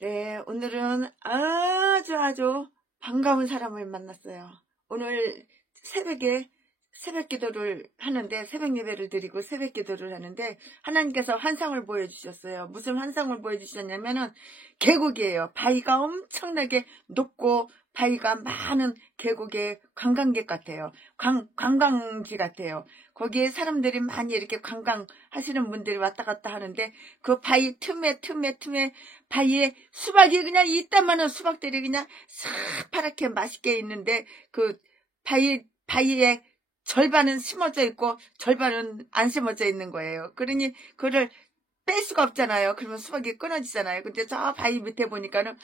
네, 오늘은 아주 반가운 사람을 만났어요. 오늘 새벽에 새벽 기도를 하는데, 새벽 예배를 드리고 새벽 기도를 하는데, 하나님께서 환상을 보여주셨어요. 무슨 환상을 보여주셨냐면은, 계곡이에요. 바위가 엄청나게 높고, 바위가 많은 계곡의 관광객 같아요. 관광지 같아요. 거기에 사람들이 많이 이렇게 관광하시는 분들이 왔다 갔다 하는데, 그 바위 틈에 바위에 수박이 그냥 이따만한 수박들이 그냥 새파랗게 맛있게 있는데, 그 바위에 절반은 심어져 있고 절반은 안 심어져 있는 거예요. 그러니 그거를 뺄 수가 없잖아요. 그러면 수박이 끊어지잖아요. 근데 저 바위 밑에 보니까는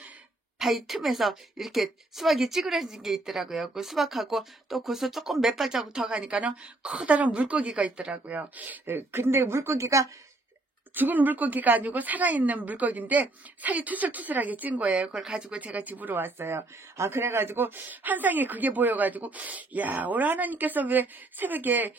바위 틈에서 이렇게 수박이 찌그러진 게 있더라고요. 그 수박하고 또 거기서 조금 몇 발자국 더 가니까는 커다란 물고기가 있더라고요. 근데 물고기가 죽은 물고기가 아니고 살아있는 물고기인데 살이 투슬투슬하게 찐 거예요. 그걸 가지고 제가 집으로 왔어요. 그래가지고 환상이 그게 보여가지고 야, 오늘 하나님께서 왜 새벽에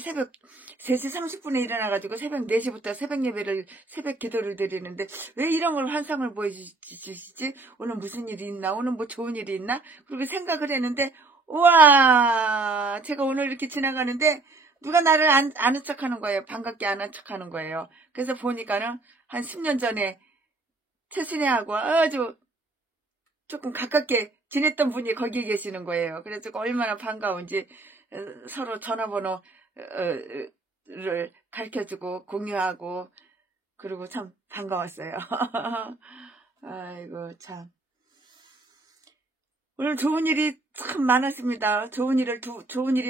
새벽 3시 30분에 일어나가지고 새벽 4시부터 새벽 기도를 드리는데 왜 이런 걸 환상을 보여주시지? 오늘 무슨 일이 있나? 오늘 뭐 좋은 일이 있나? 그렇게 생각을 했는데 우와, 제가 오늘 이렇게 지나가는데 누가 나를 아는 척 하는 거예요. 반갑게 아는 척 하는 거예요. 그래서 보니까는 한 10년 전에 최순애하고 아주 조금 가깝게 지냈던 분이 거기 계시는 거예요. 그래서 얼마나 반가운지 서로 전화번호를 가르쳐주고 공유하고 그리고 참 반가웠어요. 아이고 참. 오늘 좋은 일이 참 많았습니다. 좋은 일이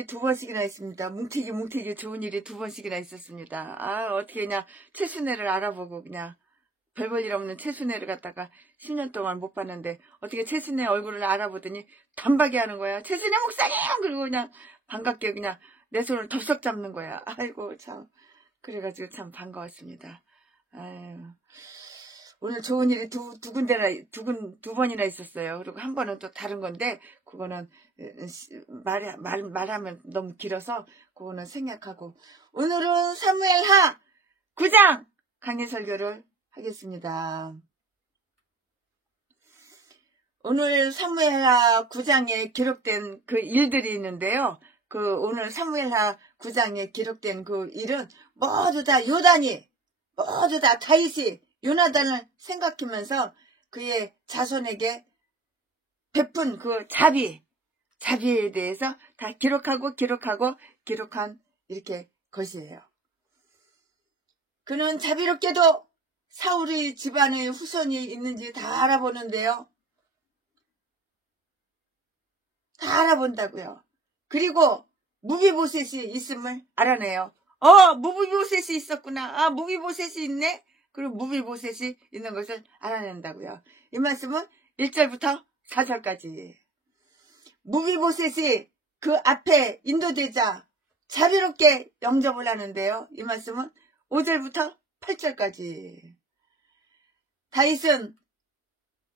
두 번씩이나 있습니다. 뭉티기 좋은 일이 두 번씩이나 있었습니다. 어떻게 그냥 최순애를 알아보고 그냥 별 볼 일 없는 최순애를 갖다가 10년 동안 못 봤는데 어떻게 최순애 얼굴을 알아보더니 단박에 하는 거야. 최순애 목사님! 그리고 그냥 반갑게 그냥 내 손을 덥석 잡는 거야. 아이고 참. 그래가지고 참 반가웠습니다. 아유. 오늘 좋은 일이 두 번이나 있었어요. 그리고 한 번은 또 다른 건데, 그거는 말하면 너무 길어서, 그거는 생략하고. 오늘은 사무엘하 9장 강의 설교를 하겠습니다. 오늘 사무엘하 9장에 기록된 그 일들이 있는데요. 오늘 사무엘하 9장에 기록된 그 일은 모두 다 다윗이 요나단을 생각하면서 그의 자손에게 베푼 그 자비에 대해서 다 기록한 이렇게 것이에요. 그는 자비롭게도 사울의 집안의 후손이 있는지 다 알아보는데요. 다 알아본다고요. 그리고 무비보셋이 있음을 알아내요. 무비보셋이 있었구나. 무비보셋이 있네. 그리고 무비보셋이 있는 것을 알아낸다고요. 이 말씀은 1절부터 4절까지. 무비보셋이 그 앞에 인도되자 자비롭게 영접을 하는데요. 이 말씀은 5절부터 8절까지. 다윗은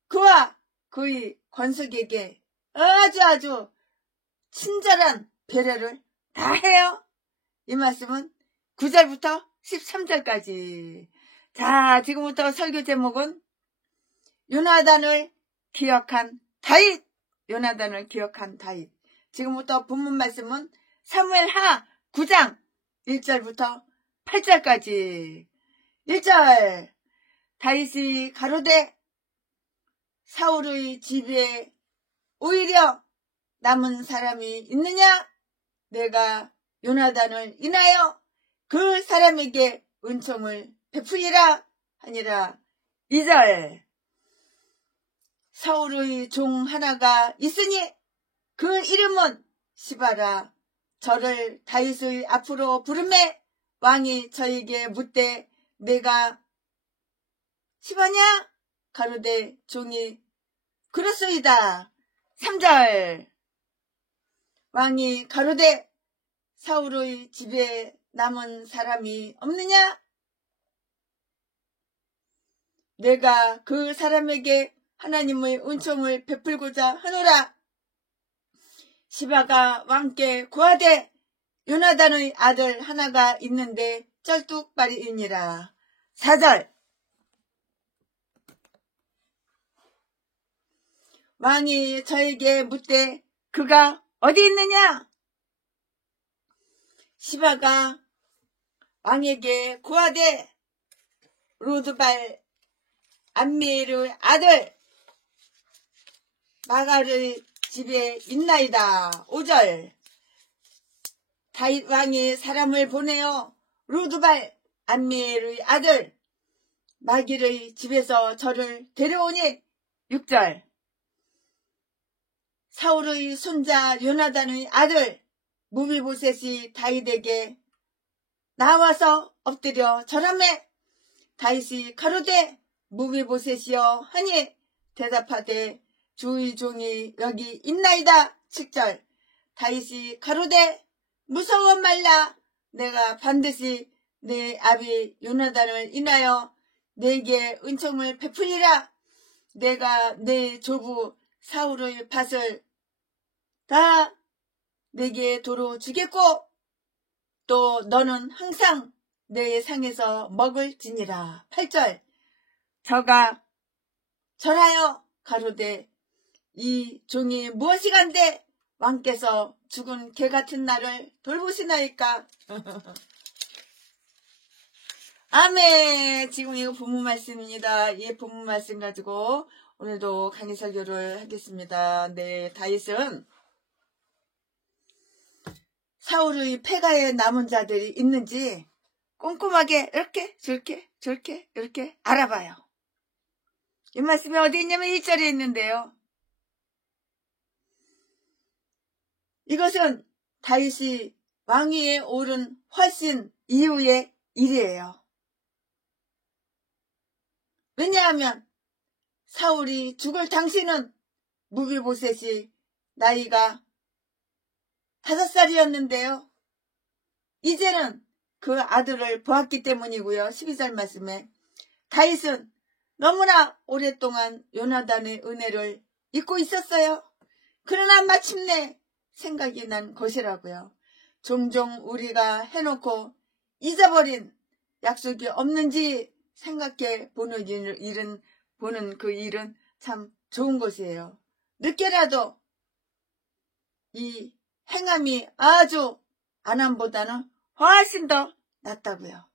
그와 그의 권속에게 아주 친절한 배려를 다 해요. 이 말씀은 9절부터 13절까지. 자, 지금부터 설교 제목은 요나단을 기억한 다윗. 지금부터 본문 말씀은 사무엘하 9장 1절부터 8절까지. 1절. 다윗이 가로되 사울의 집에 오히려 남은 사람이 있느냐? 내가 요나단을 인하여 그 사람에게 은총을 베푸리라 하니라. 2절. 사울의 종 하나가 있으니 그 이름은 시바라. 저를 다윗의 앞으로 부르매 왕이 저에게 묻되 내가 시바냐? 가로되 종이 그렇소이다. 3절. 왕이 가로되 사울의 집에 남은 사람이 없느냐? 내가 그 사람에게 하나님의 은총을 베풀고자 하노라. 시바가 왕께 고하되 요나단의 아들 하나가 있는데 쩔뚝발이니라. 4절. 왕이 저에게 묻되 그가 어디 있느냐? 시바가 왕에게 고하되 로드발 암미엘의 아들 마갈의 집에 있나이다. 5절 다윗 왕이 사람을 보내어 로드발 암미엘의 아들 마길의 집에서 저를 데려오니 6절 사울의 손자 요나단의 아들 무비보셋이 다윗에게 나와서 엎드려 절하매 다윗이 가로되 무비보셋이여 하니 대답하되 주의 종이 여기 있나이다. 7절 다윗이 가로되 무서워 말라. 내가 반드시 내 아비 요나단을 인하여 내게 은총을 베풀리라. 내가 내 조부 사울의 밭을 다 내게 도로 주겠고 또 너는 항상 내 상에서 먹을지니라. 8절 저가 절하여 가로되 이 종이 무엇이간데 왕께서 죽은 개 같은 나를 돌보시나이까. 아멘. 지금 이거 본문 말씀입니다. 이 본문 말씀 가지고 오늘도 강의 설교를 하겠습니다. 네, 다윗은 사울의 폐가에 남은 자들이 있는지 꼼꼼하게 이렇게 이렇게 알아봐요. 이 말씀이 어디 있냐면 1절에 있는데요. 이것은 다윗이 왕위에 오른 훨씬 이후의 일이에요. 왜냐하면 사울이 죽을 당시는 무비보셋이 나이가 5살이었는데요. 이제는 그 아들을 보았기 때문이고요. 12절 말씀에 다윗은 너무나 오랫동안 요나단의 은혜를 잊고 있었어요. 그러나 마침내 생각이 난 것이라고요. 종종 우리가 해놓고 잊어버린 약속이 없는지 생각해 보는 일은 참 좋은 것이에요. 늦게라도 이 행함이 아주 안함보다는 훨씬 더 낫다고요.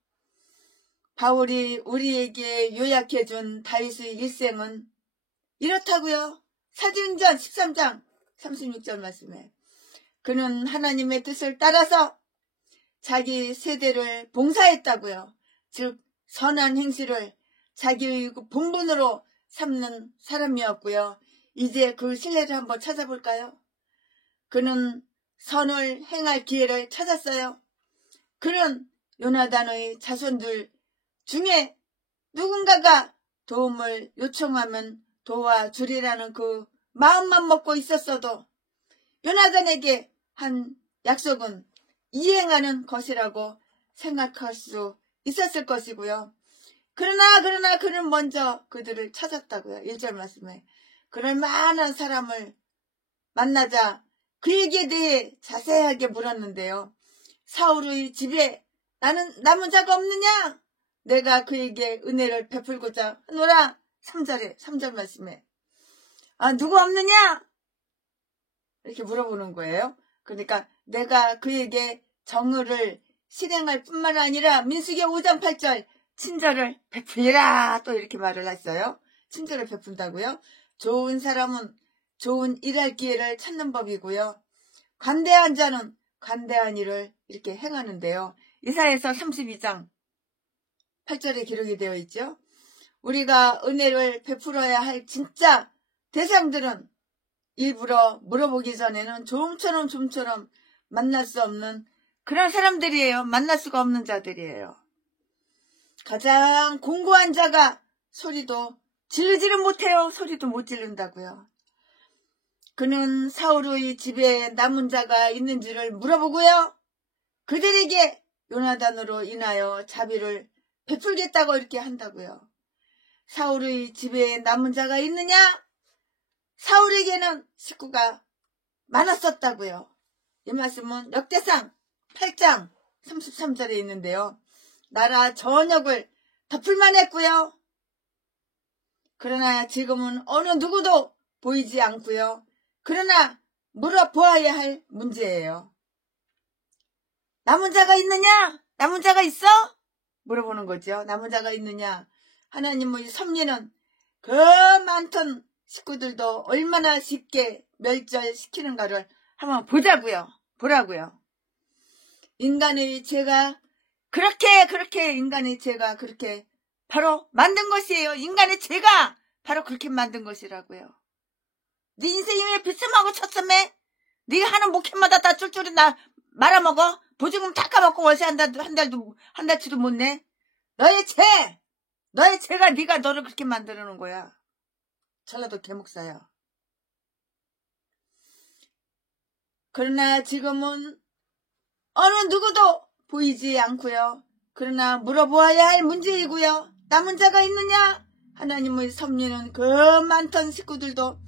바울이 우리에게 요약해준 다윗의 일생은 이렇다고요. 사도행전 13장 36절 말씀에 그는 하나님의 뜻을 따라서 자기 세대를 봉사했다고요. 즉 선한 행실을 자기의 본분으로 삼는 사람이었고요. 이제 그 신뢰를 한번 찾아볼까요? 그는 선을 행할 기회를 찾았어요. 그는 요나단의 자손들 중에 누군가가 도움을 요청하면 도와주리라는 그 마음만 먹고 있었어도 요나단에게 한 약속은 이행하는 것이라고 생각할 수 있었을 것이고요. 그러나 그는 먼저 그들을 찾았다고요. 1절 말씀에 그럴 만한 사람을 만나자 그에게 대해 자세하게 물었는데요. 사울의 집에 나는 남은 자가 없느냐? 내가 그에게 은혜를 베풀고자 하노라. 3절 말씀에 누구 없느냐? 이렇게 물어보는 거예요. 그러니까 내가 그에게 정의를 실행할 뿐만 아니라 민수기 5장 8절 친절을 베풀리라 또 이렇게 말을 했어요. 친절을 베푼다고요. 좋은 사람은 좋은 일할 기회를 찾는 법이고요. 관대한 자는 관대한 일을 이렇게 행하는데요. 이사야서 32장 8절에 기록이 되어 있죠. 우리가 은혜를 베풀어야 할 진짜 대상들은 일부러 물어보기 전에는 좀처럼 만날 수 없는 그런 사람들이에요. 만날 수가 없는 자들이에요. 가장 공고한 자가 소리도 지르지를 못해요. 소리도 못 지른다고요. 그는 사울의 집에 남은 자가 있는지를 물어보고요. 그들에게 요나단으로 인하여 자비를 베풀겠다고 이렇게 한다고요. 사울의 집에 남은 자가 있느냐? 사울에게는 식구가 많았었다고요. 이 말씀은 역대상 8장 33절에 있는데요. 나라 전역을 덮을만 했고요. 그러나 지금은 어느 누구도 보이지 않고요. 그러나 물어보아야 할 문제예요. 남은 자가 있느냐? 남은 자가 있어? 물어보는 거죠. 남은 자가 있느냐? 하나님의 섭리는 그 많던 식구들도 얼마나 쉽게 멸절시키는가를 한번 보라고요. 인간의 죄가 인간의 죄가 그렇게 바로 만든 것이에요. 인간의 죄가 바로 그렇게 만든 것이라고요. 네 인생이 왜 비스하고 쳤음에? 네가 하는 목회마다 다 쫄쫄이 나 말아먹어? 보증금 다 까먹고 월세 한 달치도 못 내? 너의 죄가 네가 너를 그렇게 만들어 놓은 거야. 전라도 개목사야. 그러나 지금은 어느 누구도 보이지 않고요. 그러나 물어보아야 할 문제이고요. 남은 자가 있느냐? 하나님의 섭리는 그 많던 식구들도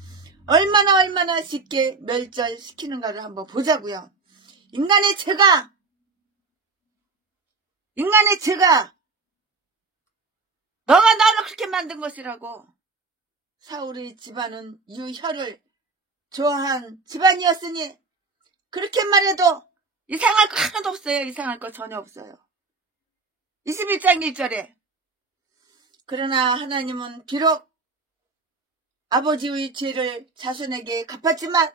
얼마나 쉽게 멸절시키는가를 한번 보자고요. 인간의 죄가 너가 나를 그렇게 만든 것이라고. 사울의 집안은 유혈을 좋아한 집안이었으니 그렇게 말해도 이상할 거 하나도 없어요. 이상할 거 전혀 없어요. 21장 1절에 그러나 하나님은 비록 아버지의 죄를 자손에게 갚았지만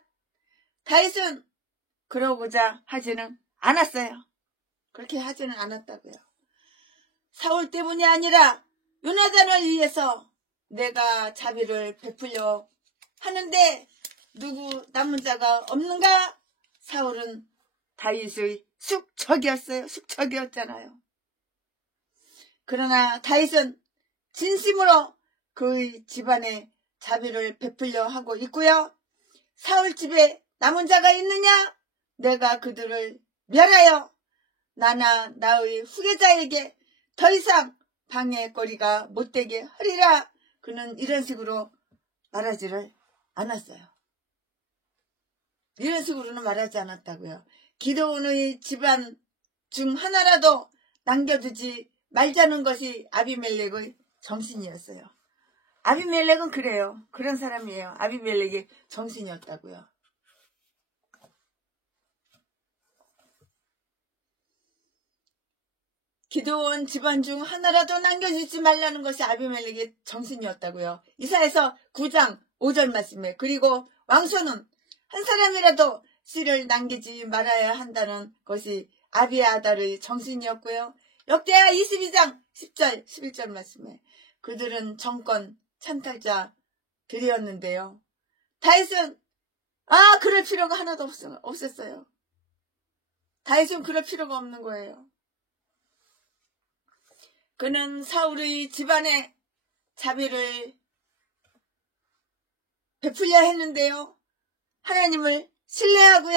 다윗은 그러고자 하지는 않았어요. 그렇게 하지는 않았다고요. 사울 때문이 아니라 요나단을 위해서 내가 자비를 베풀려 하는데 누구 남은 자가 없는가? 사울은 다윗의 숙적이었잖아요. 그러나 다윗은 진심으로 그의 집안에 자비를 베풀려 하고 있고요. 사울 집에 남은 자가 있느냐? 내가 그들을 멸하여 나나 나의 후계자에게 더 이상 방해거리가 못되게 하리라. 그는 이런 식으로 말하지를 않았어요. 이런 식으로는 말하지 않았다고요. 기드온의 집안 중 하나라도 남겨두지 말자는 것이 아비멜렉의 정신이었어요. 아비멜렉은 그래요. 그런 사람이에요. 아비멜렉의 정신이었다고요. 기드온 집안 중 하나라도 남겨주지 말라는 것이 아비멜렉의 정신이었다고요. 이사야서 9장 5절 말씀에 그리고 왕손은 한 사람이라도 씨를 남기지 말아야 한다는 것이 아비아달의 정신이었고요. 역대하 22장 10절 11절 말씀에 그들은 정권 찬탈자들이었는데요. 다윗은 그럴 필요가 하나도 없었어요. 다윗은 그럴 필요가 없는 거예요. 그는 사울의 집안에 자비를 베풀려 했는데요. 하나님을 신뢰하고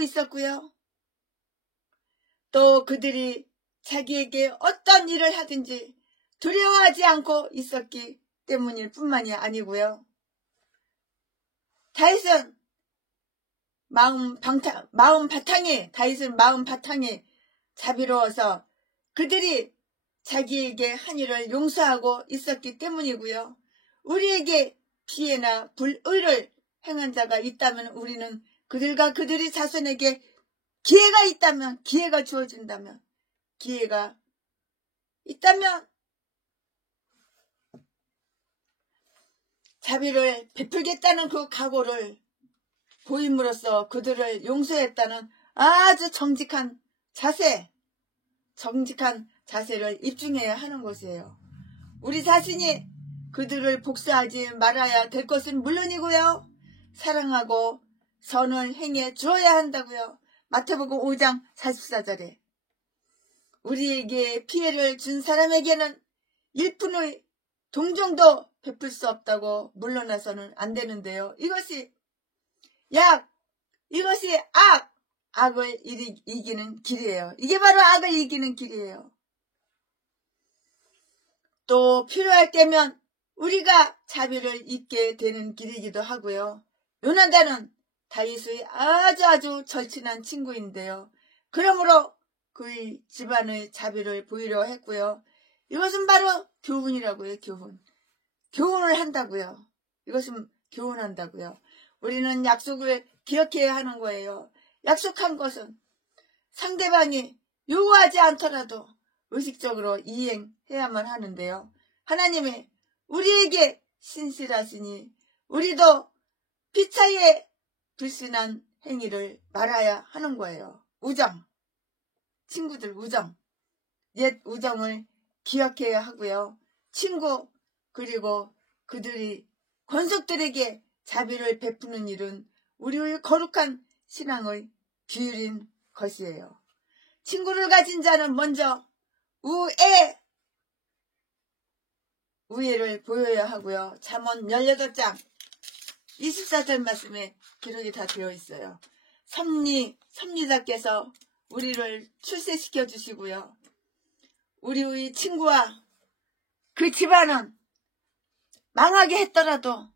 있었고요. 또 그들이 자기에게 어떤 일을 하든지 두려워하지 않고 있었기 때문일 뿐만이 아니고요. 다윗은 마음 바탕이 자비로워서 그들이 자기에게 한 일을 용서하고 있었기 때문이고요. 우리에게 피해나 불의를 행한 자가 있다면 우리는 그들과 그들의 자손에게 기회가 주어진다면 기회가 있다면 자비를 베풀겠다는 그 각오를 보임으로써 그들을 용서했다는 아주 정직한 자세를 입증해야 하는 것이에요. 우리 자신이 그들을 복수하지 말아야 될 것은 물론이고요. 사랑하고 선을 행해 주어야 한다고요. 마태복음 5장 44절에 우리에게 피해를 준 사람에게는 1분의 동정도 베풀 수 없다고 물러나서는 안 되는데요. 이것이 악을 이기는 길이에요. 이게 바로 악을 이기는 길이에요. 또 필요할 때면 우리가 자비를 잊게 되는 길이기도 하고요. 요나단은 다윗의 아주 절친한 친구인데요. 그러므로 그의 집안의 자비를 보이려 했고요. 이것은 바로 교훈이라고요. 교훈. 교훈을 한다고요. 이것은 교훈한다고요. 우리는 약속을 기억해야 하는 거예요. 약속한 것은 상대방이 요구하지 않더라도 의식적으로 이행해야만 하는데요. 하나님이 우리에게 신실하시니 우리도 피차에 불순한 행위를 말아야 하는 거예요. 우정, 친구들 우정, 옛 우정을 기억해야 하고요. 친구 그리고 그들이 권속들에게 자비를 베푸는 일은 우리의 거룩한 신앙의 규율인 것이에요. 친구를 가진 자는 먼저 우애를 보여야 하고요. 잠언 18장 24절 말씀에 기록이 다 되어 있어요. 섭리자께서 우리를 출세시켜 주시고요. 우리의 친구와 그 집안은 망하게 했더라도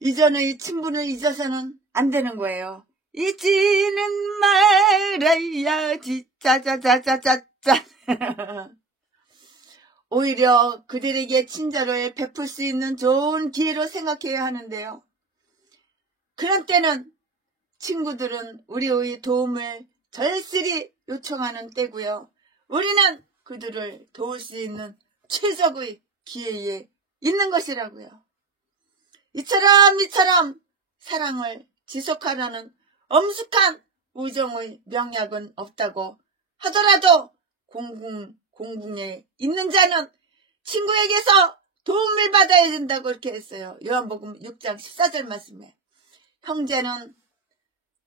이전의 친분을 잊어서는 안 되는 거예요. 잊지는 말아야지 짜자자자자자. 오히려 그들에게 친절을 베풀 수 있는 좋은 기회로 생각해야 하는데요. 그런 때는 친구들은 우리의 도움을 절실히 요청하는 때고요. 우리는 그들을 도울 수 있는 최적의 기회에 있는 것이라고요. 이처럼 사랑을 지속하려는 엄숙한 우정의 명약은 없다고 하더라도 공궁에 있는 자는 친구에게서 도움을 받아야 된다고 이렇게 했어요. 요한복음 6장 14절 말씀에 형제는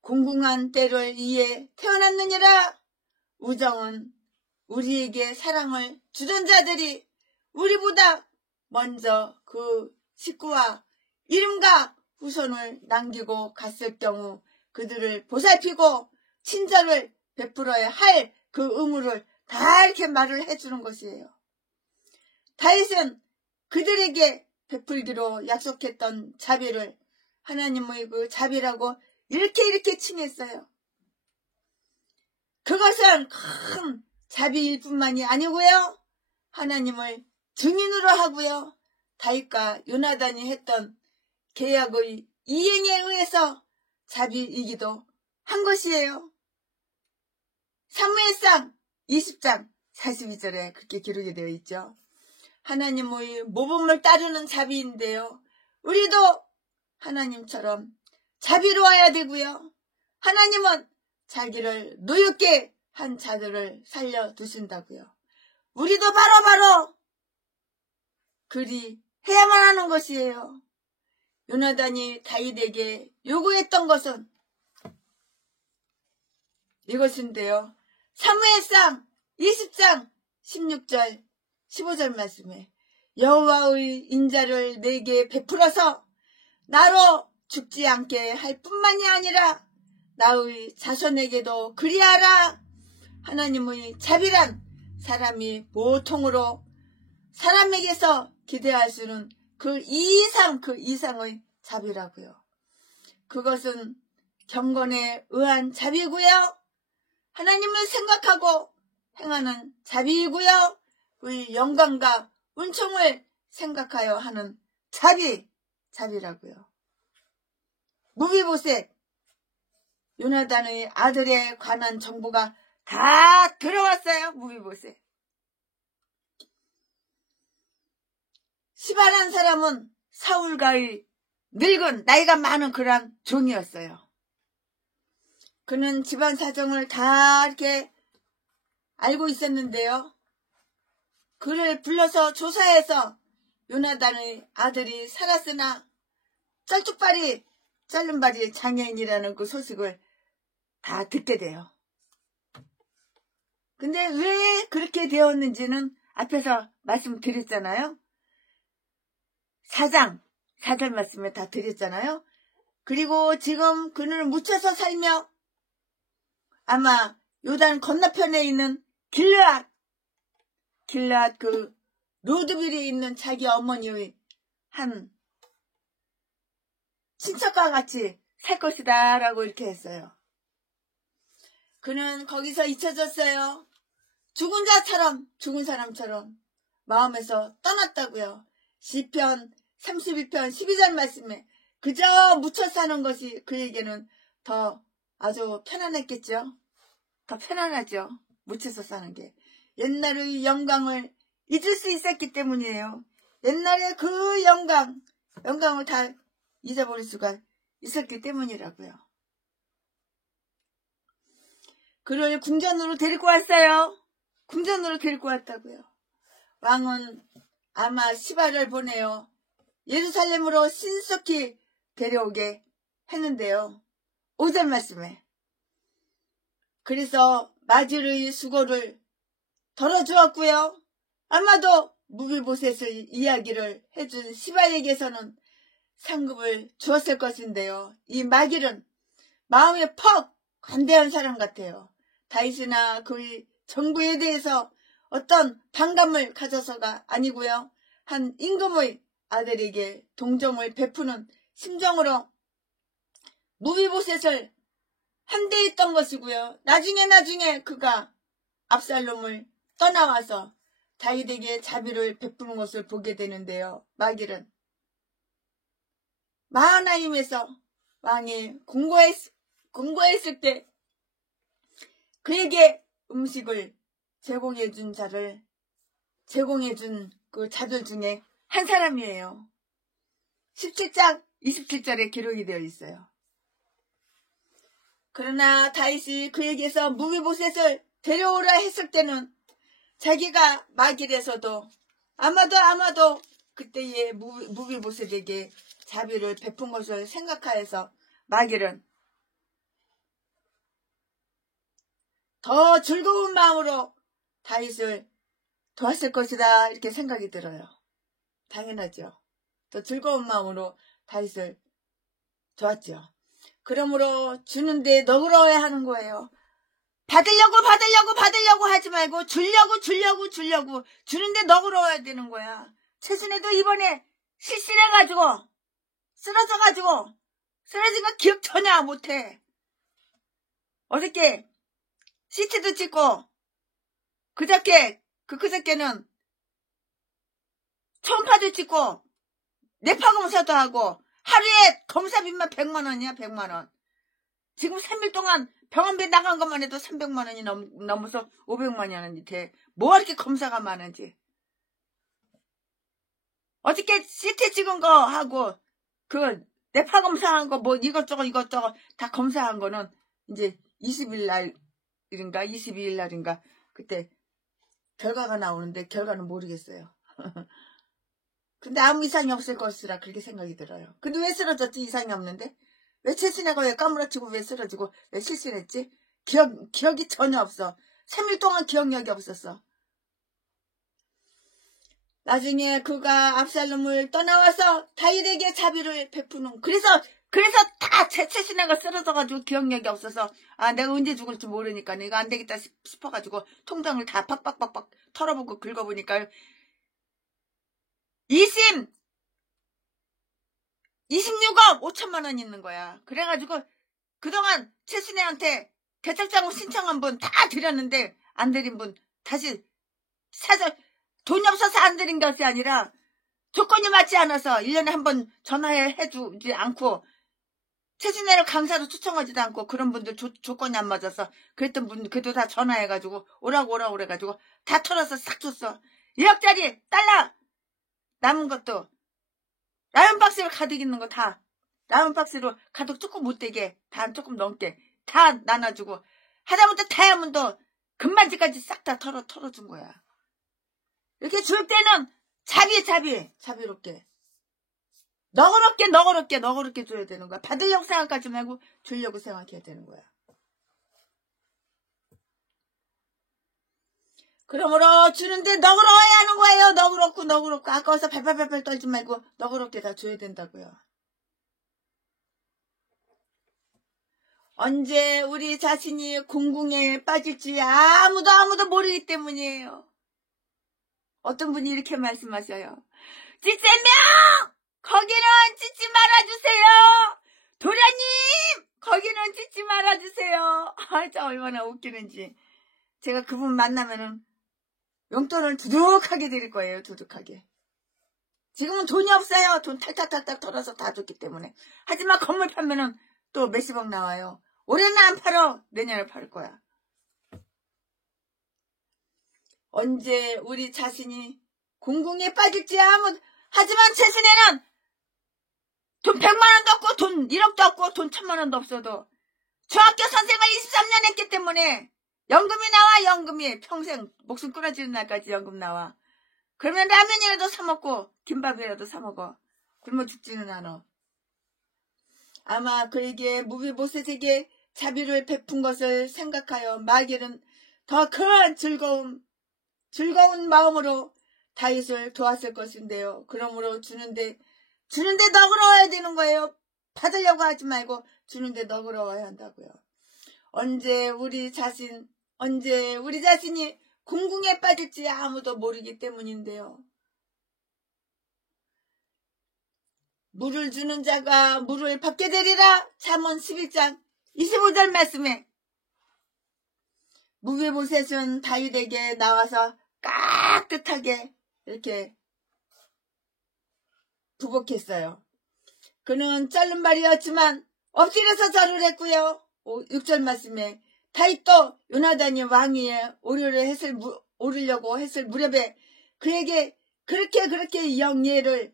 공궁한 때를 위해 태어났느니라. 우정은 우리에게 사랑을 주던 자들이 우리보다 먼저 그 식구와 이름과 후손을 남기고 갔을 경우 그들을 보살피고 친절을 베풀어야 할 그 의무를 다 이렇게 말을 해주는 것이에요. 다윗은 그들에게 베풀기로 약속했던 자비를 하나님의 그 자비라고 이렇게 칭했어요. 그것은 큰 자비일 뿐만이 아니고요. 하나님을 증인으로 하고요. 다윗과 요나단이 했던 계약의 이행에 의해서 자비이기도 한 것이에요. 사무엘상 20장 42절에 그렇게 기록이 되어 있죠. 하나님의 모범을 따르는 자비인데요. 우리도 하나님처럼 자비로워야 되고요. 하나님은 자기를 노엽게 한 자들을 살려두신다고요. 우리도 바로 그리 해야만 하는 것이에요. 요나단이 다윗에게 요구했던 것은 이것인데요. 사무엘상 20장 16절 15절 말씀에 여호와의 인자를 내게 베풀어서 나로 죽지 않게 할 뿐만이 아니라 나의 자손에게도 그리하라. 하나님의 자비란 사람이 보통으로 사람에게서 기대할 수는 그 이상의 자비라고요. 그것은 경건에 의한 자비고요. 하나님을 생각하고 행하는 자비이고요. 우리 영광과 은총을 생각하여 하는 자비라고요. 무비보셋 요나단의 아들에 관한 정보가 다 들어왔어요. 무비보셋. 시바라는 사람은 사울과의 늙은 나이가 많은 그런 종이었어요. 그는 집안 사정을 다 이렇게 알고 있었는데요. 그를 불러서 조사해서 요나단의 아들이 살았으나 짤른발이 장애인이라는 그 소식을 다 듣게 돼요. 근데 왜 그렇게 되었는지는 앞에서 말씀드렸잖아요. 4절 말씀에 다 드렸잖아요. 그리고 지금 그를 묻혀서 살며 아마 요단 건너편에 있는 길르앗 그 로드빌에 있는 자기 어머니의 한 친척과 같이 살 것이다 라고 이렇게 했어요. 그는 거기서 잊혀졌어요. 죽은 사람처럼 마음에서 떠났다고요. 시편 32편 12절 말씀에 그저 묻혀 사는 것이 그에게는 더 아주 편안했겠죠. 더 편안하죠. 묻혀서 사는 게. 옛날의 영광을 잊을 수 있었기 때문이에요. 옛날에 그 영광을 다 잊어버릴 수가 있었기 때문이라고요. 그를 궁전으로 데리고 왔어요. 궁전으로 데리고 왔다고요. 왕은 아마 시바를 보내요. 예루살렘으로 신속히 데려오게 했는데요. 5절 말씀에 그래서 마질의 수고를 덜어주었고요. 아마도 무비보셋의 이야기를 해준 시바에게서는 상급을 주었을 것인데요. 이 마길은 마음에 퍽 관대한 사람 같아요. 다윗이나 그의 정부에 대해서 어떤 반감을 가져서가 아니고요. 한 임금의 아들에게 동정을 베푸는 심정으로 무비보셋을 함대했던 것이고요. 나중에 그가 압살롬을 떠나와서 다윗에게 자비를 베푸는 것을 보게 되는데요. 마길은 마하나임에서 왕이 공고했을 때 그에게 음식을 제공해준 그 자들 중에 한 사람이에요. 17장 27절에 기록이 되어 있어요. 그러나 다윗이 그에게서 무비보셋을 데려오라 했을 때는 자기가 마길에서도 아마도 그때의 무비보셋에게 자비를 베푼 것을 생각하여서 마길은 더 즐거운 마음으로 다윗을 도왔을 것이다 이렇게 생각이 들어요. 당연하죠. 더 즐거운 마음으로 다윗을 도왔죠. 그러므로 주는데 너그러워야 하는 거예요. 받으려고 하지 말고 주려고 주는데 너그러워야 되는 거야. 최순애도 이번에 실신해가지고 쓰러지면 기억 전혀 못해. 어저께 CT도 찍고 그저께는 초음파도 찍고 뇌파 검사도 하고 하루에 검사비만 100만 원이야 100만 원. 지금 3일 동안 병원비 나간 것만 해도 300만 원이 넘어서 500만 원이 돼. 뭐가 이렇게 검사가 많은지. 어저께 CT 찍은 거 하고 그 뇌파 검사한 거 뭐 이것저것 다 검사한 거는 이제 20일 날인가 22일 날인가 그때 결과가 나오는데 결과는 모르겠어요. 근데 아무 이상이 없을 것이라 그렇게 생각이 들어요. 근데 왜 쓰러졌지? 이상이 없는데? 왜 최순애가 왜 까무러치고 왜 쓰러지고 왜 실신했지? 기억이 전혀 없어. 3일 동안 기억력이 없었어. 나중에 그가 압살롬을 떠나와서 다윗에게 자비를 베푸는 그래서 다 최순애가 쓰러져가지고 기억력이 없어서 내가 언제 죽을지 모르니까 이거 안 되겠다 싶어가지고 통장을 다 팍팍팍팍 털어보고 긁어보니까 26억 5천만 원 있는 거야. 그래가지고 그동안 최순애한테 대책장부 신청한 분 다 드렸는데 안 드린 분 다시 돈이 없어서 안 드린 것이 아니라 조건이 맞지 않아서 1년에 한 번 전화해주지 않고 최순애를 강사로 추천하지도 않고 그런 분들 조건이 안 맞아서 그랬던 분 그래도 다 전화해가지고 오라고 그래가지고 다 털어서 싹 줬어. 1억짜리 달러 남은 것도 라면 박스로 가득 있는 거 다 라면 박스로 가득 조금 못되게 다 조금 넘게 다 나눠주고 하다못해 다이아몬드 금반지까지 싹 다 털어준 거야. 이렇게 줄 때는 자비롭게 너그럽게 줘야 되는 거야. 받으려고 생각하지 말고 주려고 생각해야 되는 거야. 그러므로 주는데 너그러워야 하는 거예요. 너그럽고 아까워서 발발발발 떨지 말고 너그럽게 다 줘야 된다고요. 언제 우리 자신이 공궁에 빠질지 아무도 모르기 때문이에요. 어떤 분이 이렇게 말씀하셔요. 찌째명 거기는 찢지 말아주세요. 도련님 거기는 찢지 말아주세요. 진짜 얼마나 웃기는지. 제가 그분 만나면은 용돈을 두둑하게 드릴 거예요. 두둑하게. 지금은 돈이 없어요. 돈 탈탈탈탈 털어서 다 줬기 때문에. 하지만 건물 팔면은 또 몇십억 나와요. 올해는 안 팔어. 내년에 팔 거야. 언제 우리 자신이 공궁에 빠질지 하지만 최순애는 돈 100만 원도 없고 돈 1억도 없고 돈 1000만 원도 없어도 중학교 선생을 23년 했기 때문에 연금이 나와. 연금이 평생 목숨 끊어지는 날까지 연금 나와. 그러면 라면이라도 사 먹고 김밥이라도 사 먹어. 굶어 죽지는 않아. 아마 그에게 무비보셋에게 자비를 베푼 것을 생각하여 마길은 더 큰 즐거운 마음으로 다윗을 도왔을 것인데요. 그러므로 주는데 너그러워야 되는 거예요. 받으려고 하지 말고 주는데 너그러워야 한다고요. 언제 우리 자신이 궁궁에 빠질지 아무도 모르기 때문인데요. 물을 주는 자가 물을 받게 되리라. 잠언 11장 25절 말씀에 무비보셋은 다윗에게 나와서 깍듯하게 이렇게 부복했어요. 그는 짧은발이었지만 엎드려서 절을 했고요. 6절 말씀에 다윗도 요나단이 왕위에 오르려고 했을 무렵에 그에게 그렇게 영예를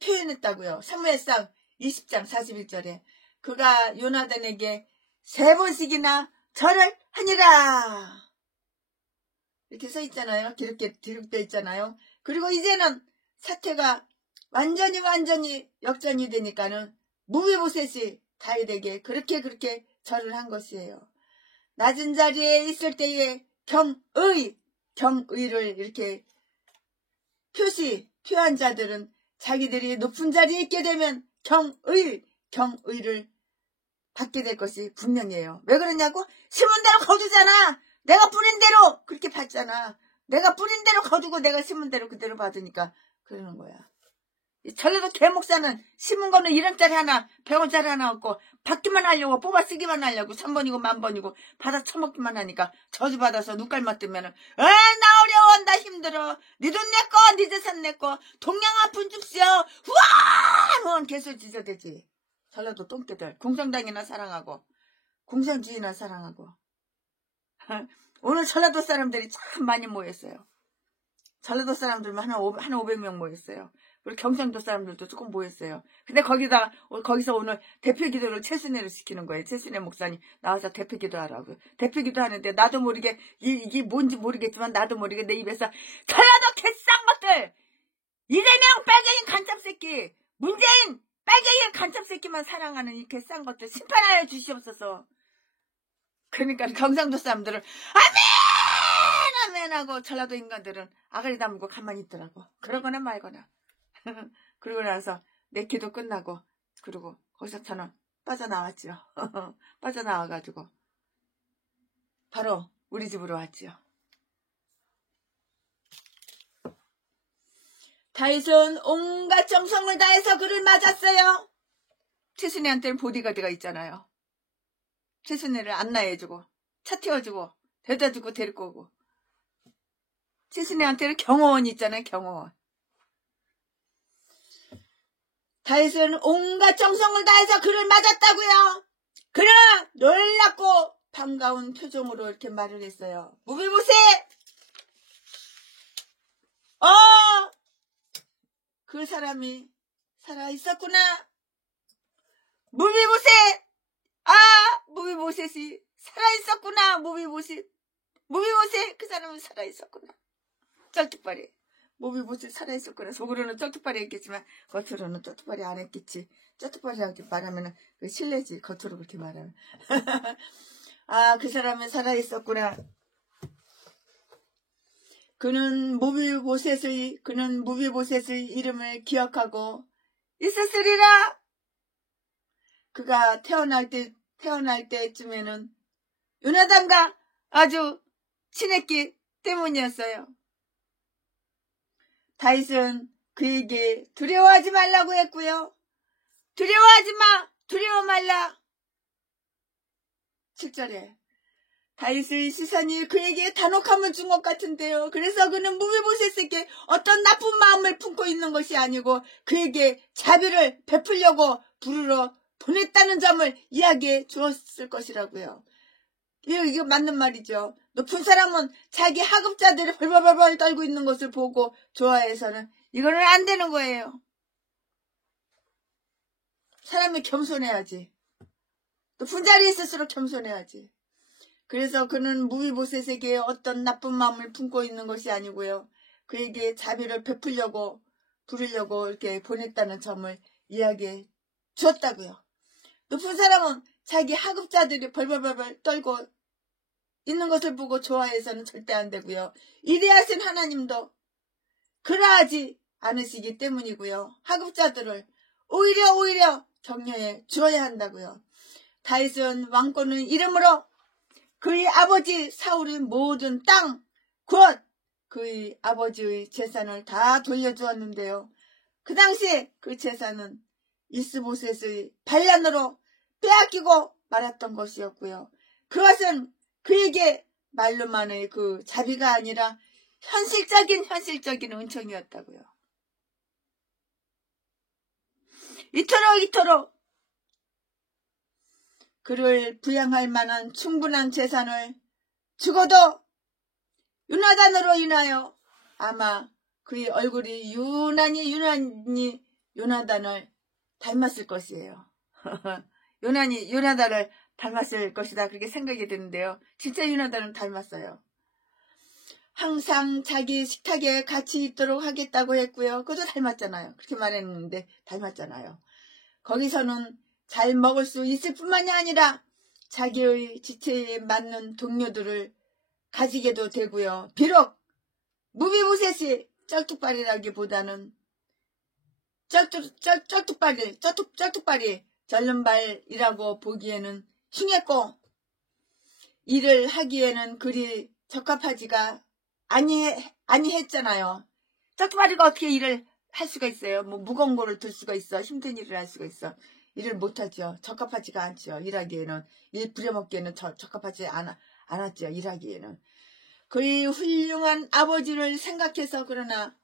표현했다고요. 사무엘상 20장 41절에 그가 요나단에게 3번씩이나 절을 하니라. 이렇게 써 있잖아요. 기록되어 있잖아요. 그리고 이제는 사태가 완전히 역전이 되니까는 무비보셋이 다윗에게 그렇게 절을 한 것이에요. 낮은 자리에 있을 때에 경의를 이렇게 표한 자들은 자기들이 높은 자리에 있게 되면 경의를 받게 될 것이 분명해요. 왜 그러냐고? 심은 대로 거두잖아. 내가 뿌린 대로 그렇게 받잖아. 내가 뿌린 대로 거두고 내가 심은 대로 그대로 받으니까 그러는 거야. 전라도 개목사는 심은 거는 1원짜리 하나 100원짜리 하나 없고 받기만 하려고 뽑아 쓰기만 하려고 1000번이고 10,000번이고 받아 처먹기만 하니까 저주받아서 눈깔 맞으면은 나 어려워 나 힘들어 니 돈 내꺼 니 재산 내꺼 동양 아픈 줍시오 우와 뭔 개소리 지저대지. 전라도 똥개들 공산당이나 사랑하고 공산주의나 사랑하고 오늘 전라도 사람들이 참 많이 모였어요. 전라도 사람들만 한 500명 모였어요. 그리고 경상도 사람들도 조금 모였어요. 근데 거기서 오늘 대표 기도를 최순애를 시키는 거예요. 최순애 목사님 나와서 대표 기도하라고. 대표 기도하는데 나도 모르게 이게 뭔지 모르겠지만 나도 모르게 내 입에서 전라도 개쌍 것들 이재명 빨갱이 간첩새끼 문재인 빨갱이 간첩새끼만 사랑하는 이 개쌍 것들 심판하여 주시옵소서. 그러니까 경상도 사람들은 아멘 하고 전라도 인간들은 아가리 다물고 가만히 있더라고. 그러거나 말거나. 그러고 나서 내 기도 끝나고 그리고 거기서 저는 빠져나왔죠. 빠져나와가지고 바로 우리 집으로 왔죠. 다윗은 온갖 정성을 다해서 그를 맞았어요. 최순애한테는 보디가드가 있잖아요. 최순애를 안내해주고 차 태워주고 데려다주고 데리고 오고. 최순애한테는 경호원이 있잖아요. 경호원. 다윗은 온갖 정성을 다해서 그를 맞았다고요. 그러나 놀랍고 반가운 표정으로 이렇게 말을 했어요. 무비보셋! 그 사람이 살아있었구나. 무비보셋! 무비보셋이 살아있었구나. 무비보셋 그 사람은 살아있었구나. 쩔뚝발이. 무비보셋 살아있었구나. 속으로는 쩔뚝발이 했겠지만 겉으로는 쩔뚝발이 안 했겠지. 쩔뚝발이라고 말하면 그 실례지. 겉으로 그렇게 말하면. 그 사람은 살아있었구나. 그는 무비보셋의 이름을 기억하고 있었으리라. 그가 태어날 때쯤에는 요나단과 아주 친했기 때문이었어요. 다윗은 그에게 두려워하지 말라고 했고요. 두려워하지 마. 두려워 말라. 7절에 다윗의 시선이 그에게 단혹함을 준 것 같은데요. 그래서 그는 무비보셋에게 어떤 나쁜 마음을 품고 있는 것이 아니고 그에게 자비를 베풀려고 부르러 보냈다는 점을 이야기해 주었을 것이라고요. 이거 맞는 말이죠. 높은 사람은 자기 하급자들이 벌벌벌 떨고 있는 것을 보고 좋아해서는 이거는 안 되는 거예요. 사람이 겸손해야지. 높은 자리에 있을수록 겸손해야지. 그래서 그는 무비보셋에게 어떤 나쁜 마음을 품고 있는 것이 아니고요. 그에게 자비를 베풀려고 부르려고 이렇게 보냈다는 점을 이야기해 주었다고요. 높은 사람은 자기 하급자들이 벌벌벌 떨고 있는 것을 보고 좋아해서는 절대 안 되고요. 이래하신 하나님도 그러하지 않으시기 때문이고요. 하급자들을 오히려 격려해 주어야 한다고요. 다윗은 왕권의 이름으로 그의 아버지 사울의 모든 땅, 곧 그의 아버지의 재산을 다 돌려주었는데요. 그 당시에 그 재산은 이스보셋의 반란으로 빼앗기고 말았던 것이었고요. 그것은 그에게 말로만의 그 자비가 아니라 현실적인 은총이었다고요. 이토록 그를 부양할 만한 충분한 재산을 죽어도 요나단으로 인하여 아마 그의 얼굴이 유난히 요나단을 닮았을 것이에요. 요나단을 닮았을 것이다 그렇게 생각이 드는데요. 진짜 요나단은 닮았어요. 항상 자기 식탁에 같이 있도록 하겠다고 했고요. 그것도 닮았잖아요. 그렇게 말했는데 닮았잖아요. 거기서는 잘 먹을 수 있을 뿐만이 아니라 자기의 지체에 맞는 동료들을 가지게도 되고요. 비록 무비보셋이 쩔뚝발이라기보다는 쩔뚝발이 절름발이라고 보기에는 흉했고 일을 하기에는 그리 적합하지가 아니했잖아요. 쩔뚝발이가 어떻게 일을 할 수가 있어요? 뭐 무거운 거를 들 수가 있어. 힘든 일을 할 수가 있어. 일을 못하죠. 적합하지가 않죠. 일하기에는. 일 부려먹기에는 적합하지 않았죠. 일하기에는. 그의 훌륭한 아버지를 생각해서 그러나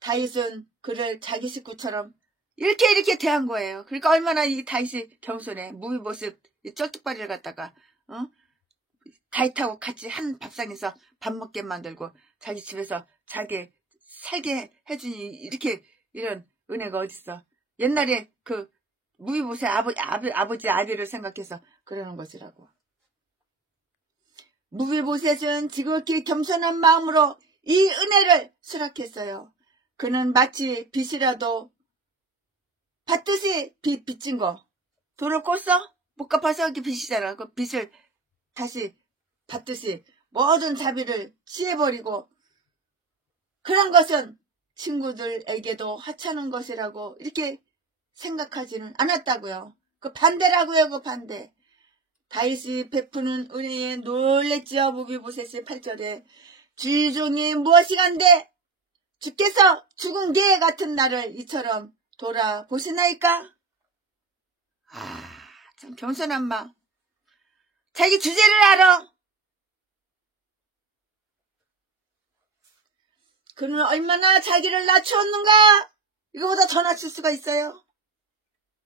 다윗은 그를 자기 식구처럼 이렇게 대한 거예요. 그러니까 얼마나 이 다윗이 겸손해. 무비보셋 쩔뚝발이를 갖다가 다윗하고 같이 한 밥상에서 밥 먹게 만들고 자기 집에서 자기 살게 해주니 이렇게 이런 은혜가 어딨어. 옛날에 그 무비보셋 아버지 아비를 생각해서 그러는 것이라고. 무비보셋은 지극히 겸손한 마음으로 이 은혜를 수락했어요. 그는 마치 빚이라도 받듯이 빚진 거. 돈을 꿨어? 못 갚아서 이렇게 빚이잖아. 그 빚을 다시 받듯이 모든 자비를 취해버리고 그런 것은 친구들에게도 하찮은 것이라고 이렇게 생각하지는 않았다고요. 그 반대라고요. 그 반대. 다윗이 베푸는 은혜에 놀랬지요. 무비보셋의 8절에 주중이 무엇이간데 주께서 죽은 개 같은 나를 이처럼 돌아보시나이까? 참 겸손한 마음. 자기 주제를 알아. 그는 얼마나 자기를 낮추었는가? 이거보다 더 낮출 수가 있어요.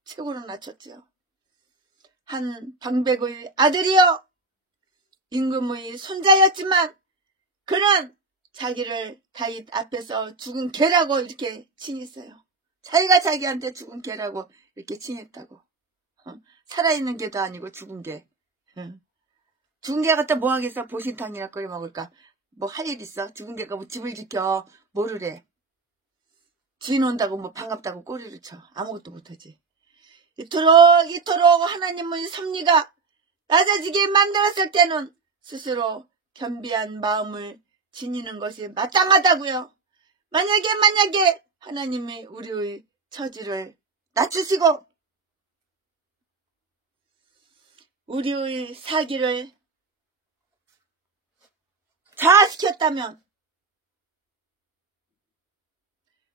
최고로 낮췄죠. 한 방백의 아들이요. 임금의 손자였지만 그는 자기를 다윗 앞에서 죽은 개라고 이렇게 칭했어요. 자기가 자기한테 죽은 개라고 이렇게 칭했다고. 살아있는 개도 아니고 죽은 개. 죽은 개 갖다 뭐 하겠어? 보신탕이나 끓여 먹을까? 뭐 할 일 있어? 죽은 개가 뭐 집을 지켜? 뭐를 해? 주인 온다고 뭐 반갑다고 꼬리를 쳐. 아무것도 못하지. 이토록 하나님의 섭리가 낮아지게 만들었을 때는 스스로 겸비한 마음을 지니는 것이 마땅하다고요. 만약에 하나님이 우리의 처지를 낮추시고 우리의 사기를 자아시켰다면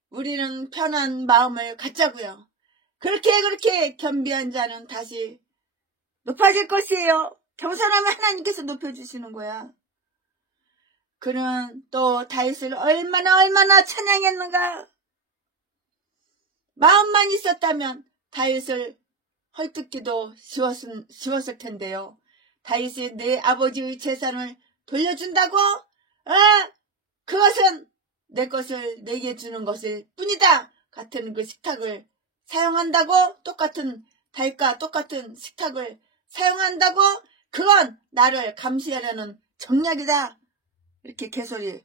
우리는 편한 마음을 갖자고요. 그렇게 겸비한 자는 다시 높아질 것이에요. 겸손하면 하나님께서 높여주시는 거야. 그는 또 다윗을 얼마나 찬양했는가. 마음만 있었다면 다윗을 헐뜯기도 쉬웠을 텐데요. 다윗이 내 아버지의 재산을 돌려준다고? 그것은 내 것을 내게 주는 것일 뿐이다. 같은 그 식탁을 사용한다고? 똑같은 다윗과 똑같은 식탁을 사용한다고? 그건 나를 감시하려는 정략이다. 이렇게 개소리,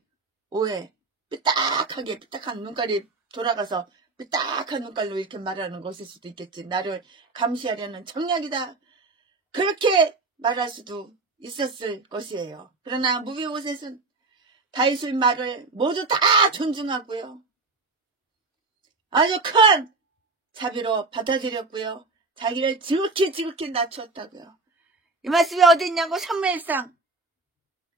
오해, 삐딱한 눈깔이 돌아가서 삐딱한 눈깔로 이렇게 말하는 것일 수도 있겠지. 나를 감시하려는 정략이다. 그렇게 말할 수도 있었을 것이에요. 그러나 무비보셋은 다윗의 말을 모두 다 존중하고요. 아주 큰 자비로 받아들였고요. 자기를 지극히 낮추었다고요. 이 말씀이 어디 있냐고 사무엘상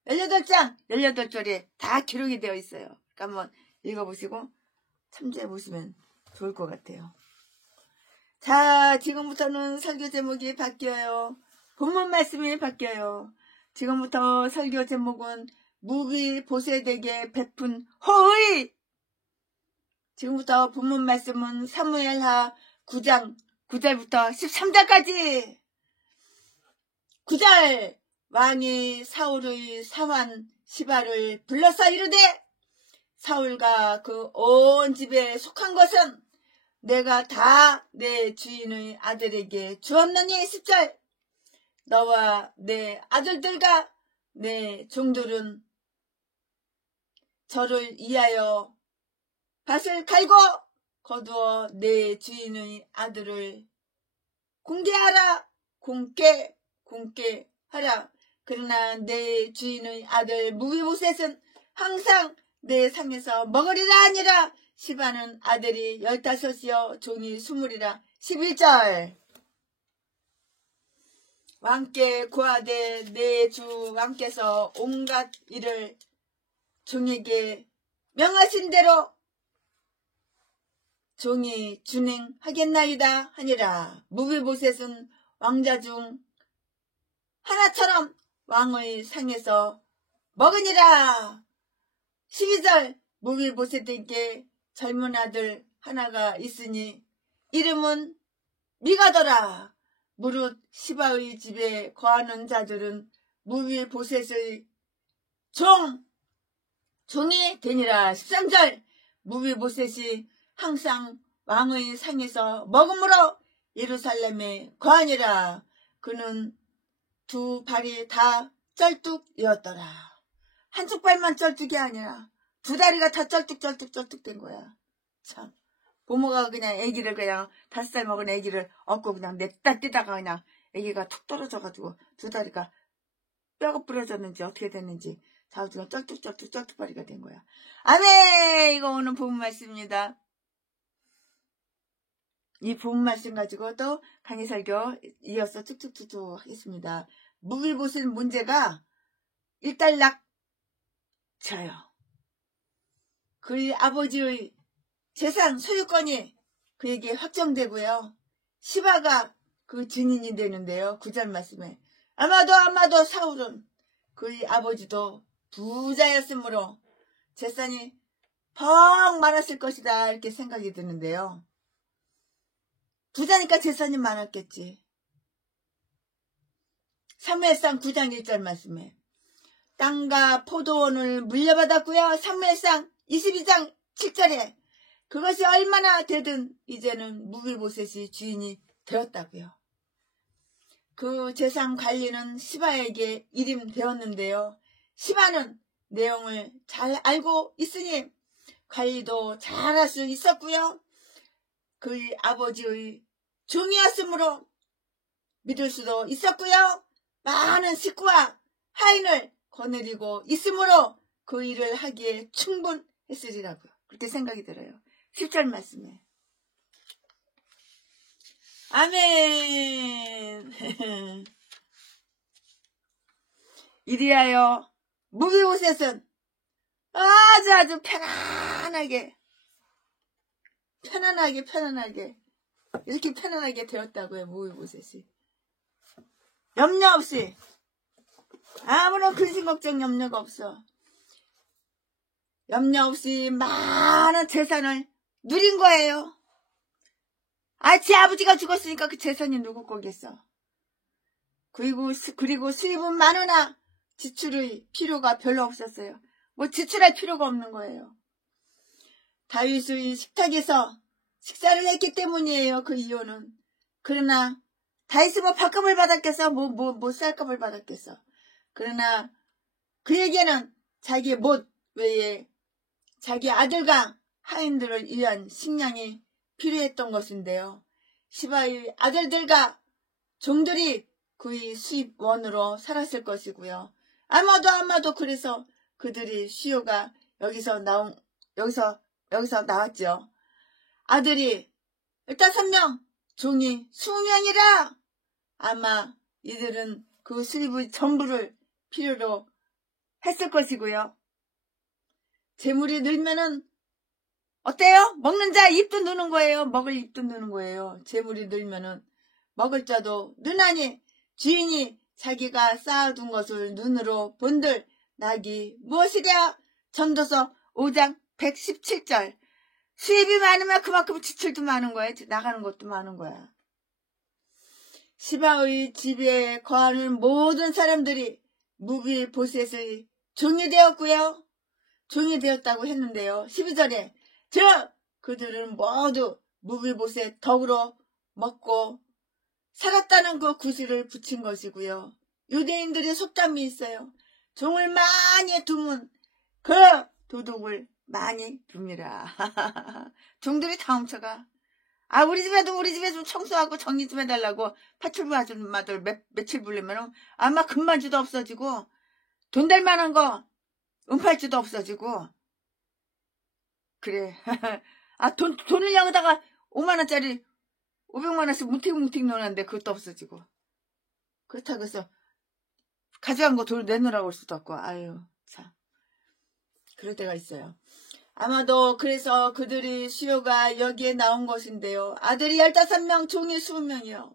18장 18절에 다 기록이 되어 있어요. 그러니까 한번 읽어보시고 참조해 보시면 좋을 것 같아요. 자, 지금부터는 설교 제목이 바뀌어요. 본문 말씀이 바뀌어요. 지금부터 설교 제목은 무비보셋에게 베푼 호의. 지금부터 본문 말씀은 사무엘하 9장 9절부터 13절까지. 9절, 왕이 사울의 사환 시바를 불러서 이르되 사울과 그 온 집에 속한 것은 내가 다 내 주인의 아들에게 주었느니. 10절, 너와 내 아들들과 내 종들은 저를 이하여 밭을 갈고 거두어 내 주인의 아들을 공개하라. 공개하라. 그러나 내 주인의 아들 무비보셋은 항상 내 상에서 먹으리라 하니라. 시바는 아들이 15이요 종이 20이라. 11절, 왕께 구하되 내 주 왕께서 온갖 일을 종에게 명하신 대로 종이 준행하겠나이다 하니라. 무비보셋은 왕자 중 하나처럼 왕의 상에서 먹으니라. 12절, 무비보셋에게 젊은 아들 하나가 있으니 이름은 미가더라. 무릇 시바의 집에 거하는 자들은 무비보셋의 종이 되니라. 13절, 무비보셋이 항상 왕의 상에서 먹음으로 예루살렘에 거하니라. 그는 두 발이 다 쩔뚝이었더라. 한쪽 발만 쩔뚝이 아니라 두 다리가 다 쩔뚝 된 거야. 참, 부모가 그냥 애기를 그냥 5살 먹은 애기를 업고 그냥 냅다 뛰다가 그냥 애기가 툭 떨어져가지고 두 다리가 뼈가 부러졌는지 어떻게 됐는지 자우지가 쩔뚝발이가 된 거야. 아멘. 이거 오늘 본문 말씀입니다. 이 본문 말씀 가지고 또 강의 설교 이어서 쭉쭉쭉쭉 하겠습니다. 무비보셋 문제가 일단락 쳐요. 그의 아버지의 재산 소유권이 그에게 확정되고요. 시바가 그 증인이 되는데요. 9절 말씀에 아마도 사울은 그의 아버지도 부자였으므로 재산이 펑 많았을 것이다 이렇게 생각이 드는데요. 부자니까 재산이 많았겠지. 사무엘상 9장 1절 말씀에 땅과 포도원을 물려받았고요. 사무엘상 22장 7절에 그것이 얼마나 되든 이제는 무비보셋이 주인이 되었다고요. 그 재산 관리는 시바에게 일임되었는데요. 시바는 내용을 잘 알고 있으니 관리도 잘할 수 있었고요. 그의 아버지의 종이었으므로 믿을 수도 있었고요. 많은 식구와 하인을 거느리고 있으므로 그 일을 하기에 충분했으리라고요. 그렇게 생각이 들어요. 10절 말씀에 아멘. 이리하여 무비보셋은 아주 편안하게 이렇게 편안하게 되었다고요. 무비보셋이 염려 없이 아무런 근심 걱정 염려가 없어. 염려 없이 많은 재산을 누린 거예요. 지 아버지가 죽었으니까 그 재산이 누구 거겠어. 그리고 수입은 많으나 지출의 필요가 별로 없었어요. 뭐 지출할 필요가 없는 거예요. 다윗의 식탁에서 식사를 했기 때문이에요. 그 이유는. 그러나 다윗은 뭐 밥값을 받았겠어? 뭐 쌀값을 받았겠어? 그러나 그에게는 자기의 못 외에 자기 아들과 하인들을 위한 식량이 필요했던 것인데요. 시바의 아들들과 종들이 그의 수입원으로 살았을 것이고요. 아마도 그래서 그들이 수요가 여기서 나왔죠. 아들이 15명, 종이 20명이라. 아마 이들은 그 수입의 전부를 필요로 했을 것이고요. 재물이 늘면은 어때요? 먹는 자 입도 느는 거예요. 먹을 입도 느는 거예요. 재물이 늘면은 먹을 자도 느나니 주인이 자기가 쌓아둔 것을 눈으로 본들 낙이 무엇이랴? 전도서 5장 117절. 수입이 많으면 그만큼 지출도 많은 거야. 나가는 것도 많은 거야. 시바의 집에 거하는 모든 사람들이 무비보셋의 종이 되었고요. 종이 되었다고 했는데요. 12절에 그들은 모두 무비보셋 덕으로 먹고 살았다는 그 구실을 붙인 것이고요. 유대인들의 속담이 있어요. 종을 많이 두면 그 도둑을 많이 둡니다. 종들이 다 훔쳐가. 우리 집에 좀 청소하고 정리 좀 해달라고 파출부 아줌마들 며칠 부르면 아마 금반지도 없어지고 돈 될 만한 거 은팔찌도 없어지고 그래. 돈을 여기다가 5만원짜리 500만원씩 뭉틱뭉틱 넣었는데 그것도 없어지고 그렇다고 해서 가져간 거 돈 내놓으라고 할 수도 없고 참 그럴 때가 있어요. 아마도 그래서 그들이 수요가 여기에 나온 것인데요. 아들이 15명, 종이 20명이요.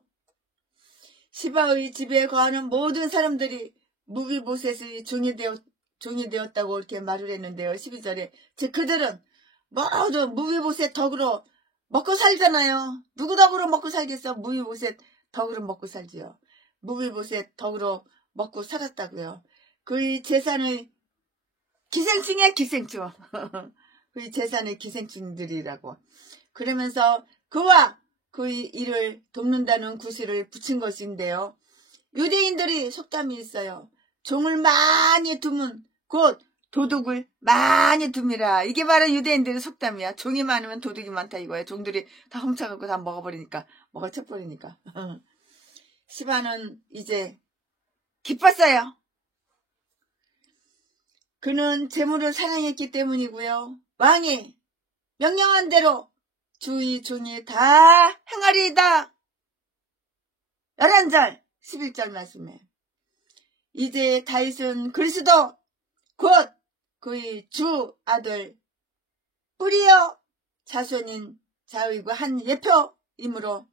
시바의 집에 거하는 모든 사람들이 무비보셋의 종이 되었다고 이렇게 말을 했는데요. 12절에 그들은 모두 무비보셋 덕으로 먹고 살잖아요. 누구 덕으로 먹고 살겠어? 무비보셋 덕으로 먹고 살지요. 무비보셋 덕으로 먹고 살았다고요. 그의 재산의 기생충이야 기생충. 그의 재산의 기생충들이라고. 그러면서 그와 그의 일을 돕는다는 구실을 붙인 것인데요. 유대인들이 속담이 있어요. 종을 많이 두면 곧 도둑을 많이 둡니다. 이게 바로 유대인들의 속담이야. 종이 많으면 도둑이 많다 이거야. 종들이 다 훔쳐갖고 다 먹어쳐버리니까. 시바는 이제 기뻤어요. 그는 재물을 사랑했기 때문이고요. 왕이 명령한 대로 주의 종이 다 행하리이다. 11절 11절 말씀에 이제 다윗은 그리스도 곧 그의 주 아들 뿌리어 자손인 자의고 한 예표이므로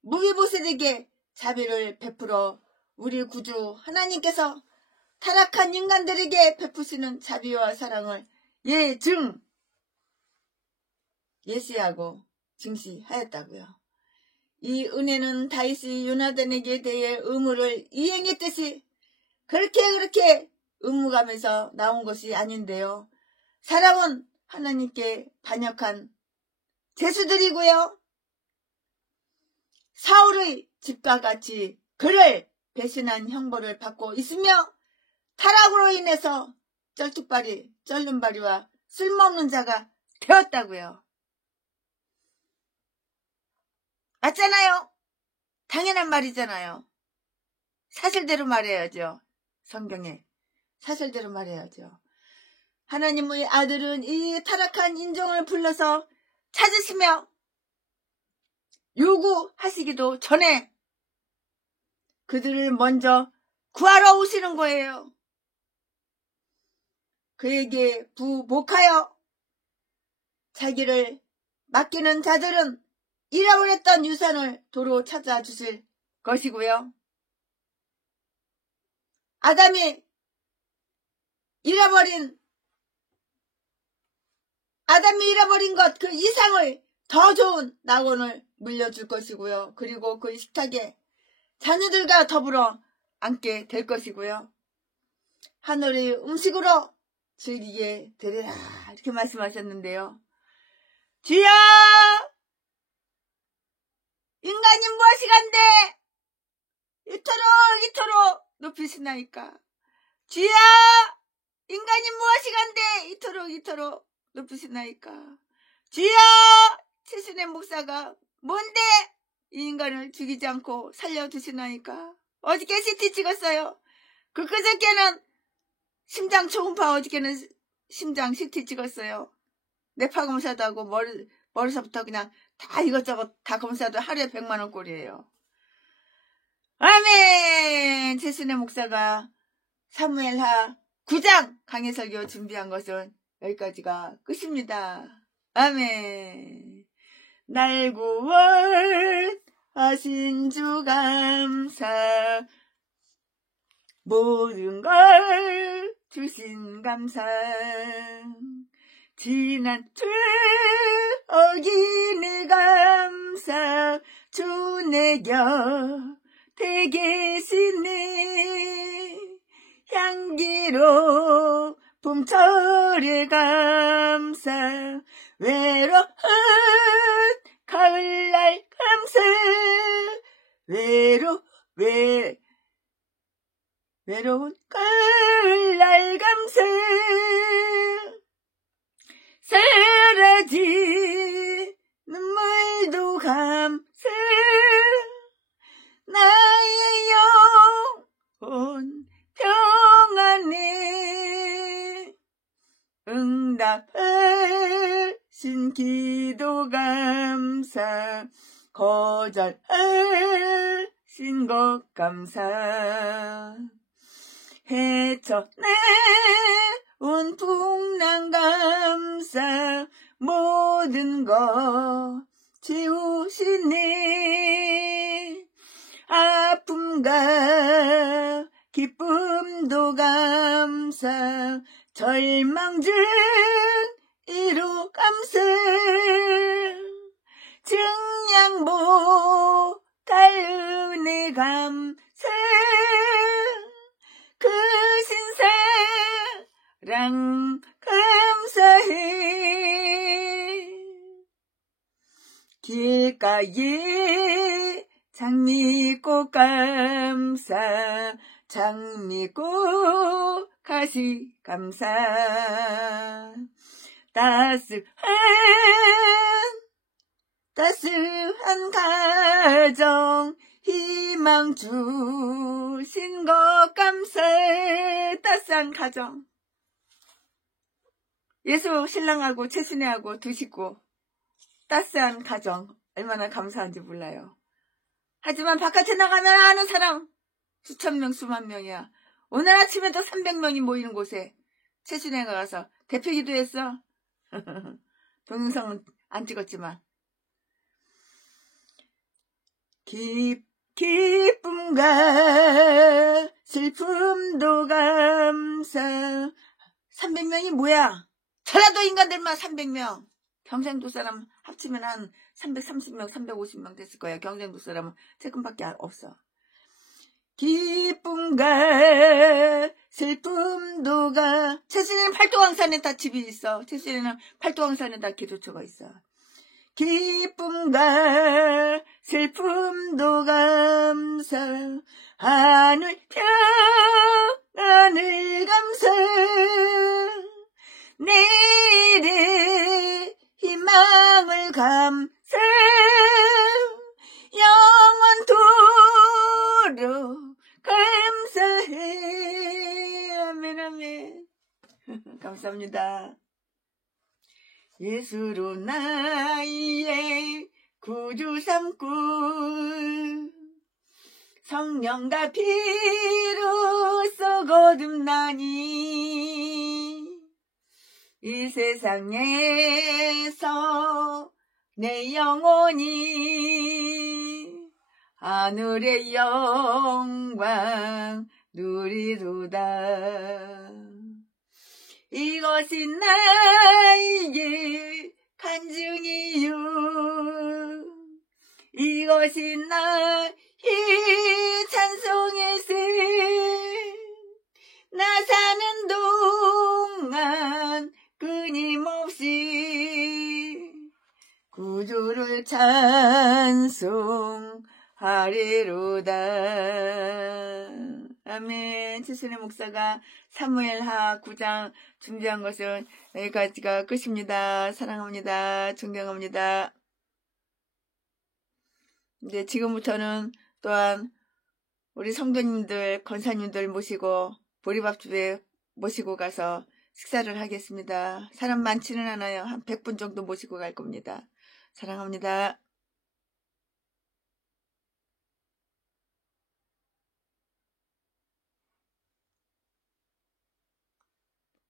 무비보셋에게 자비를 베풀어 우리 구주 하나님께서 타락한 인간들에게 베푸시는 자비와 사랑을 예시하고 증시하였다고요. 이 은혜는 다윗이 요나단에게 대해 의무를 이행했듯이 그렇게 의무감에서 나온 것이 아닌데요. 사람은 하나님께 반역한 죄수들이고요. 사울의 집과 같이 그를 배신한 형벌을 받고 있으며 타락으로 인해서 쩔른발이와 쓸모없는 자가 되었다고요. 맞잖아요. 당연한 말이잖아요. 사실대로 말해야죠. 성경에 사실대로 말해야죠. 하나님의 아들은 이 타락한 인종을 불러서 찾으시며 요구하시기도 전에 그들을 먼저 구하러 오시는 거예요. 그에게 부복하여 자기를 맡기는 자들은 잃어버렸던 유산을 도로 찾아주실 것이고요. 아담이 잃어버린 아담이 잃어버린 것 그 이상을 더 좋은 낙원을 물려줄 것이고요. 그리고 그 식탁에 자녀들과 더불어 앉게 될 것이고요. 하늘의 음식으로 즐기게 되리라 이렇게 말씀하셨는데요. 주여 인간이 무엇이 간데 이토록 높이시나이까. 주여 인간이 무엇이 간데 이토록 높이시나이까. 주여 최순애 목사가 뭔데 이 인간을 죽이지 않고 살려두시나이까. 어저께 CT 찍었어요. 그저께는 심장 초음파, 어저께는 심장 CT 찍었어요. 뇌파 검사도 하고 머리서부터 그냥 다 이것저것 다 검사도 하루에 100만원 꼴이에요. 아멘. 최순애 목사가 사무엘하 9장 강해설교 준비한 것은 여기까지가 끝입니다. 아멘. 날 구원하신 주 감사, 모든 걸 주신 감사, 지난 추억이네 감사, 주 내 곁에 계시네, 향기로 봄철에 감사, 외로운 가을날 감사, 외로운 가을날 감사, 사라진 눈물도 감사, 나의 영혼 평안해, 응답하신 기도 감사, 거절하신 것 감사, 헤쳐나온 풍랑 감사, 모든 것 지우시네, 아픔과 기쁨도 감사, 절망 중 이루 감사, 증량보 달 은혜 감사, 그 신사랑 감사해, 길가에 장미꽃 감사, 장미꽃 가시 감사, 따스한 가정 희망 주신 것 감사, 따스한 가정. 예수 신랑하고 최순애하고 두 식구 따스한 가정 얼마나 감사한지 몰라요. 하지만 바깥에 나가면 아는 사람 수천 명 수만 명이야. 오늘 아침에도 300명이 모이는 곳에 최순애가 가서 대표 기도했어. 동영상은 안 찍었지만 기쁨과 슬픔도 감사. 300명이 뭐야? 전라도 인간들만 300명. 경상도 사람 합치면 한 330명, 350명 됐을 거야. 경상도 사람은 조금밖에 없어. 기쁨과 슬픔도 가. 최순이는 팔도강산에 다 집이 있어. 최순이는 팔도강산에 다 기도처가 있어. 기쁨과 슬픔도 감사, 하늘 평안을 감사, 내일의 희망을 감사, 영원토록 감사해. 아멘 아멘. 감사합니다. 예수로 나의 구주 삼고 성령과 피로써 거듭나니 이 세상에서 내 영혼이 하늘의 영광 누리도다. 이것이 나에게 간증이요 이것이 나의 찬송의새 나 사는 동안 끊임없이 구주를 찬송하리로다. 아멘. 최순애 목사가 사무엘하 9장 준비한 것은 여기까지가 끝입니다. 사랑합니다. 존경합니다. 이제 지금부터는 또한 우리 성도님들, 권사님들 모시고 보리밥집에 모시고 가서 식사를 하겠습니다. 사람 많지는 않아요. 한 100분 정도 모시고 갈 겁니다. 사랑합니다.